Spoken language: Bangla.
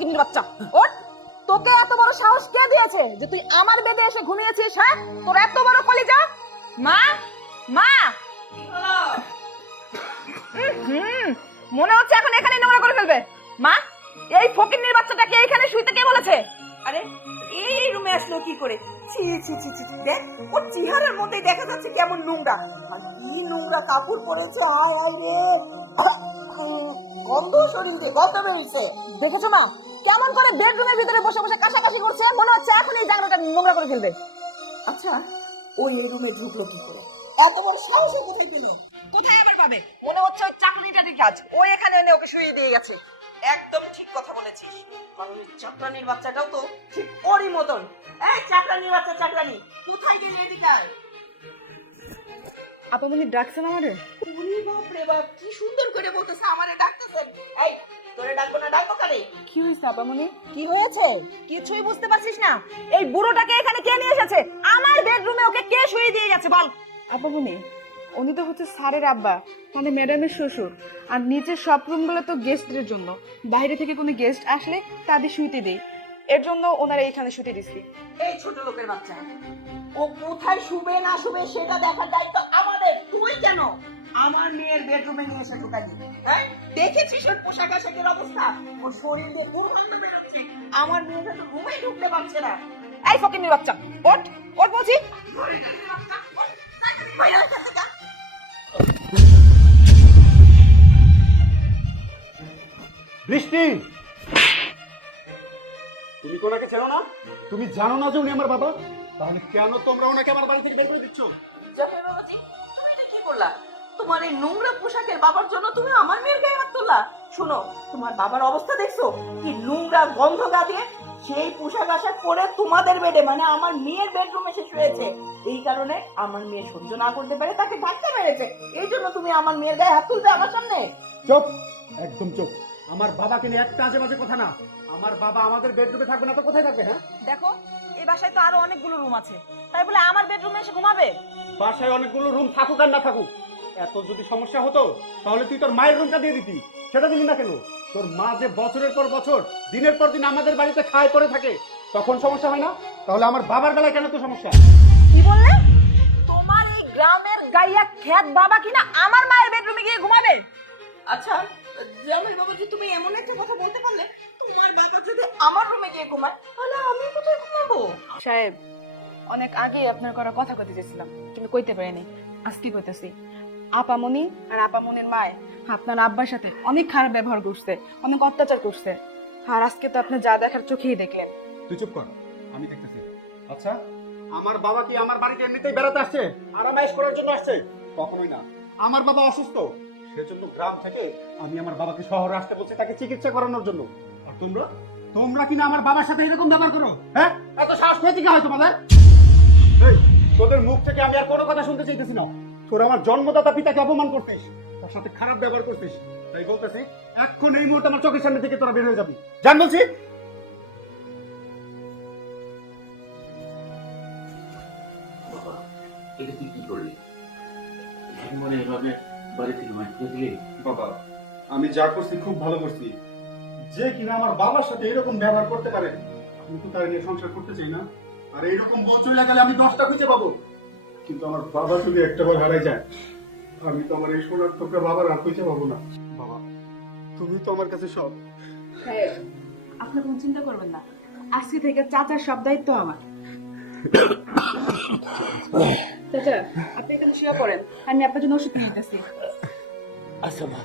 ফকিনির বাচ্চা, ওঠ। তোকে এত বড় সাহস কে দিয়েছে যে তুই আমার বেডে এসে ঘুমিয়েছিস হ্যাঁ? তোর এত বড় কলিজা। মা মা। মনে হচ্ছে এখন এখানে নোংরা করে ফেলবে। মা, এই বাচ্চাটাকে এইখানে শুইতে কে বলেছে? আরে, এই রুমে আসলো কি করে? ছি ছি ছি ছি দেখ, ওর চেহারার মধ্যেই দেখা যাচ্ছে কেমন নোংরা। আর কি নোংরা কাপড় পরেছে, আয় আয় রে। গন্ধ শরীরে গন্ধ বেরিয়েছে দেখেছ মা? কেমন করে বেডরুমের ভিতরে বসে বসে কাশাকাশি করছে মনে হচ্ছে এখন এই জায়গাটা নোংরা করে ফেলবে। আচ্ছা ওই এই রুমে ঢুকলো কি করে? এত বড় সাহস ও কোথায় পেল? কোথায় আবার পাবে? মনে হচ্ছে ওই চাকরিটারই কাজ ও এখানে এনে ওকে শুয়ে দিয়ে গেছে। একদম ঠিক কথা বলেছিস। কারণ ওই চাকরানির বাচ্চাটাও তো ঠিক ওরই মতন। এই চাকরানির বাচ্চা চাকরানি কোথায় গেলি এদিকে আয়? আপামনি ডাকছেন আমারে বাপ রে বাপ কি সুন্দর করে বলতেছে আমারে ডাকতেছেন। এই তোরে ডাকবো না ডাকবো কারে? কি হয়েছে আপামনি কি হয়েছে? কিছুই বুঝতে পারছিস না। এই বুড়োটাকে এখানে কে নিয়ে এসেছে? আমার বেডরুমে ওকে কে শুয়ে দিয়ে গেছে বল। আপামনি উনি তো হচ্ছে স্যারের আব্বা মানে ম্যাডামের শ্বশুর। আর নিচের সব রুমগুলো তো গেস্টদের জন্য। বাইরে থেকে কোনো গেস্ট আসলে তাদের শুইতে দেই। এর জন্য ওনারা এখানে শুতে দিচ্ছি এই ছোট লোকের বাচ্চা ও কোথায় শুবে না শুবে সেটা দেখার দায়িত্ব আমাদের। তুই কেন? আমার মেয়ের বেডরুমে নিয়ে এসে ঢুকালি। হ্যাঁ? দেখেছিস ওর পোশাক আশাকের অবস্থা? ওর শরীর দিয়ে দুর্গন্ধ বেরোচ্ছে আমার মেয়েটা তো রুমে ঢুকতে পারছে না। এই ফকিনির বাচ্চা ওঠ ওঠ বলছি। বৃষ্টি! তুমি কি ওনাকে চেনো না? তুমি জানো না যে উনি আমার বাবা? তাহলে কেন তোমরা ওনাকে আমার বাড়ি থেকে বের করে দিচ্ছ? তুমি এটা কি করলা? তোমার এই নোংরা পোশাকের বাবার জন্য তুমি আমার মেয়ের গায়ে হাত তুললা শোনো তোমার বাবার অবস্থা দেখছ? কি নোংরা গন্ধ গা দিয়ে সেই পোশাক আশাক পরে তোমাদের বেডে মানে আমার মেয়ের বেডরুমে এসে শুয়েছে এই কারণে আমার মেয়ে সহ্য না করতে পারে তাকে ধাক্কা মেরেছে। এই জন্য তুমি আমার মেয়ের গায়ে হাত তুলবে আমার সামনে? চুপ একদম চুপ। আমার বাবাকে নিয়ে একটা আজে বাজে কথা না। আমার বাবা আমাদের বেডরুমে থাকবে না তো কোথায় থাকবে হ্যাঁ? দেখো এই বাসায় তো আরও অনেকগুলো রুম আছে। তাই বলে আমার বেডরুমে এসে ঘুমাবে? বাসায় অনেকগুলো রুম থাকুক আর না থাকুক। এত যদি সমস্যা হতো তাহলে তুই তোর মায়ের রুমটা দিয়ে দিতি। সেটা দিলি না কেন? তোর মা যে বছরের পর বছর দিনের পর দিন আমাদের বাড়িতে খায় পরে থাকে তখন সমস্যা হয় না? তাহলে আমার বাবার বেলায় কেন তো সমস্যা? কি বললে? তোমার এই গ্রামের গাইয়া খ্যাত বাবা কিনা আমার মায়ের বেডরুমে গিয়ে ঘুমাবে? আচ্ছা জামাই বাবাজি তুমি এমন একটা কথা বলতে পারলে তোমার বাবা যদি আমার রুমে গিয়ে ঘুমায় তাহলে আমি কোথায় ঘুমাবো? সাহেব অনেক আগেই আপনার করা কথা কইতে চেয়েছিলাম কিন্তু কইতে পারিনি। আজকে কইতেছি। আপামনি আর আপামনির মায়, আপনার আব্বার সাথে অনেক খারাপ ব্যবহার করছে, অনেক অত্যাচার করছে। আর আজকে তো আপনি যা দেখার চোখেই দেখলেন। তুই চুপ কর, আমি দেখতেছি। আচ্ছা আমার বাবা কি আমার বাড়িতে এমনিতেই বেড়াতে আসছে? আরামাইশ করার জন্য আসছে? কখনোই না। আমার বাবা অসুস্থ? সেজন্য গ্রাম থেকে আমি আমার বাবাকে শহরে আসতে বলছি, তাকে চিকিৎসা করানোর জন্য। আর তোমরা? তোমরা কিনা আমার বাবার সাথে এরকম ব্যবহার করো হ্যাঁ? এত সাহস পেয়েছি কি হয় তোমাদের? তোদের মুখ থেকে আমি আর কোনো কথা শুনতে চাইতেছি না। তোরা আমার জন্মদাতা পিতাকে অপমান করতিস তার সাথে খারাপ ব্যবহার করতিস। তাই বলতেছি এখন এই মুহূর্তে আমার চোখের সামনে থেকে তোরা বের হয়ে যাবি। জান বলছি? এটা তুই কি করলি? মনে এভাবে বাড়ি থেকে মাইক দিলি? বাবা আমি যা করছি খুব ভালো করছি। যে কিনা আমার বাবার সাথে এরকম ব্যবহার করতে পারে আমি তো তার নিয়ে সংসার করতে চাই না। আর এইরকম বল চলে গেলে আমি দশটা খুঁজে পাবো। কিন্তু আমার বাবা যদি একটাবার হারাই যায় আমি তো আমার এই সোনার টুকরা বাবার আর খুঁজে পাবো না। বাবা তুমি তো আমার কাছে সব। সাহেব আপনি কোনো চিন্তা করবেন না। আজকে থেকে চাচার সব দায়িত্ব আমার। চাচা আপনি এখানে শুয়ে পড়েন। আমি আপনার জন্য ওষুধ নিয়ে যেতেছি আচ্ছা মা।